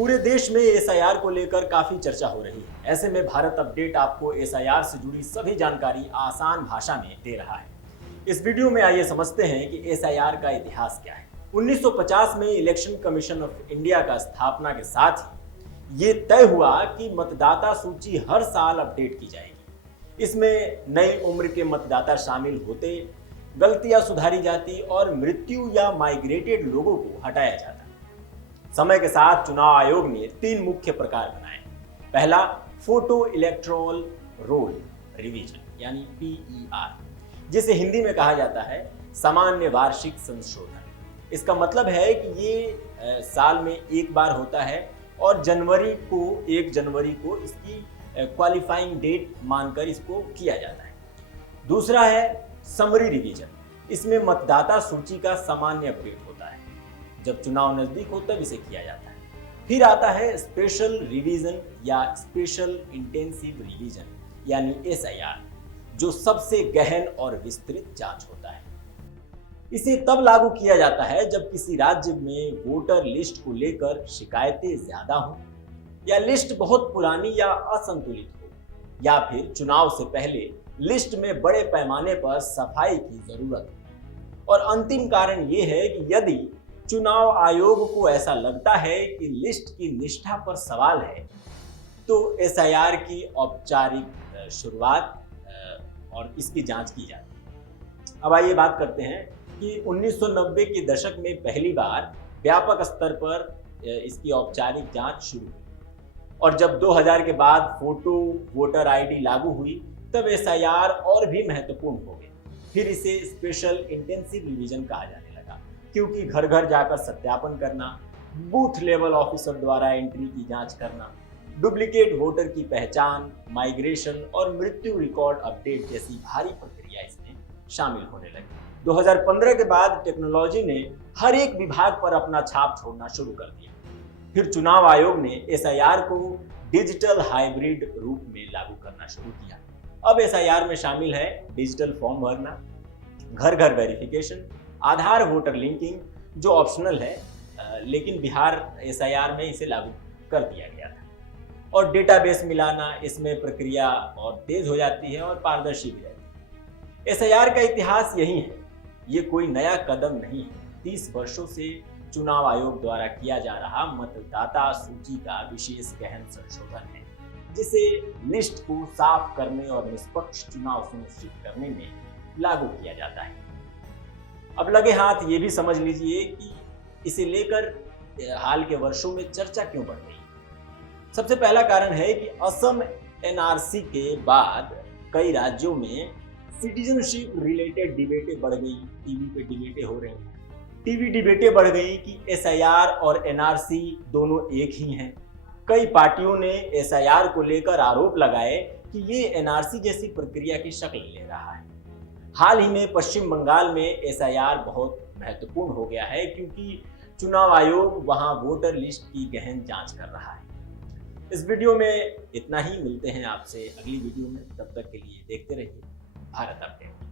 पूरे देश में एसआईआर को लेकर काफी चर्चा हो रही है। ऐसे में भारत अपडेट आपको एसआईआर से जुड़ी सभी जानकारी आसान भाषा में दे रहा है। इस वीडियो में आइए समझते हैं कि एसआईआर का इतिहास क्या है। 1950 में इलेक्शन कमीशन ऑफ इंडिया का स्थापना के साथ ही ये तय हुआ कि मतदाता सूची हर साल अपडेट की जाएगी। इसमें नई उम्र के मतदाता शामिल होते, गलतियां सुधारी जाती और मृत्यु या माइग्रेटेड लोगों को हटाया जाता। समय के साथ चुनाव आयोग ने 3 मुख्य प्रकार बनाए। पहला, फोटो इलेक्टोरल रोल रिवीजन यानी PER, जिसे हिंदी में कहा जाता है सामान्य वार्षिक संशोधन। इसका मतलब है कि ये साल में एक बार होता है और 1 जनवरी को इसकी क्वालिफाइंग डेट मानकर इसको किया जाता है। दूसरा है समरी रिवीजन। इसमें मतदाता सूची का सामान्य अपडेट होता है, जब चुनाव नजदीक हो तब इसे किया जाता है। फिर आता है स्पेशल रिवीजन या स्पेशल इंटेंसिव रिवीजन यानी SIR, जो सबसे गहन और विस्तृत जांच होता है। इसे तब लागू किया जाता है जब किसी राज्य में वोटर लिस्ट को लेकर शिकायतें ज्यादा हों, या लिस्ट बहुत पुरानी या असंतुलित हो, या फिर चुनाव से पहले लिस्ट में बड़े पैमाने पर सफाई की जरूरत हो। और अंतिम कारण ये है कि यदि चुनाव आयोग को ऐसा लगता है कि लिस्ट की निष्ठा पर सवाल है, तो SIR की औपचारिक शुरुआत और इसकी जांच की जाती है। अब आइए बात करते हैं कि 1990 के दशक में पहली बार व्यापक स्तर पर इसकी औपचारिक जांच शुरू हुई, और जब 2000 के बाद फोटो वोटर ID लागू हुई, तब SIR और भी महत्वपूर्ण हो गई। फिर इसे स्पेशल इंटेंसिव रिवीजन कहा जाने लगा, क्योंकि घर घर जाकर सत्यापन करना, बूथ लेवल ऑफिसर द्वारा एंट्री की जांच करना, डुप्लीकेट वोटर की पहचान, माइग्रेशन और मृत्यु रिकॉर्ड अपडेट जैसी भारी प्रक्रिया इसमें शामिल होने लगी। 2015 के बाद टेक्नोलॉजी ने हर एक विभाग पर अपना छाप छोड़ना शुरू कर दिया। फिर चुनाव आयोग ने SIR को डिजिटल हाइब्रिड रूप में लागू करना शुरू किया। अब SIR में शामिल है डिजिटल फॉर्म भरना, घर घर वेरिफिकेशन, आधार वोटर लिंकिंग, जो ऑप्शनल है, लेकिन बिहार SIR में इसे लागू कर दिया गया था, और डेटाबेस मिलाना। इसमें प्रक्रिया और तेज हो जाती है और पारदर्शी भी रहती है। SIR का इतिहास यही है, ये कोई नया कदम नहीं है। 30 वर्षों से चुनाव आयोग द्वारा किया जा रहा मतदाता सूची का विशेष गहन संशोधन है, जिसे लिस्ट को साफ करने और निष्पक्ष चुनाव सुनिश्चित करने में लागू किया जाता है। अब लगे हाथ ये भी समझ लीजिए कि इसे लेकर हाल के वर्षों में चर्चा क्यों बढ़ गई। सबसे पहला कारण है कि असम NRC के बाद कई राज्यों में सिटीजनशिप रिलेटेड डिबेटें बढ़ गई। टीवी पे डिबेटें हो रही हैं। टीवी डिबेटें बढ़ गई कि SIR और NRC दोनों एक ही हैं। कई पार्टियों ने SIR को लेकर आरोप लगाए कि ये NRC जैसी प्रक्रिया की शक्ल ले रहा है। हाल ही में पश्चिम बंगाल में SIR बहुत महत्वपूर्ण हो गया है, क्योंकि चुनाव आयोग वहां वोटर लिस्ट की गहन जांच कर रहा है। इस वीडियो में इतना ही। मिलते हैं आपसे अगली वीडियो में। तब तक के लिए देखते रहिए भारत अपडेट।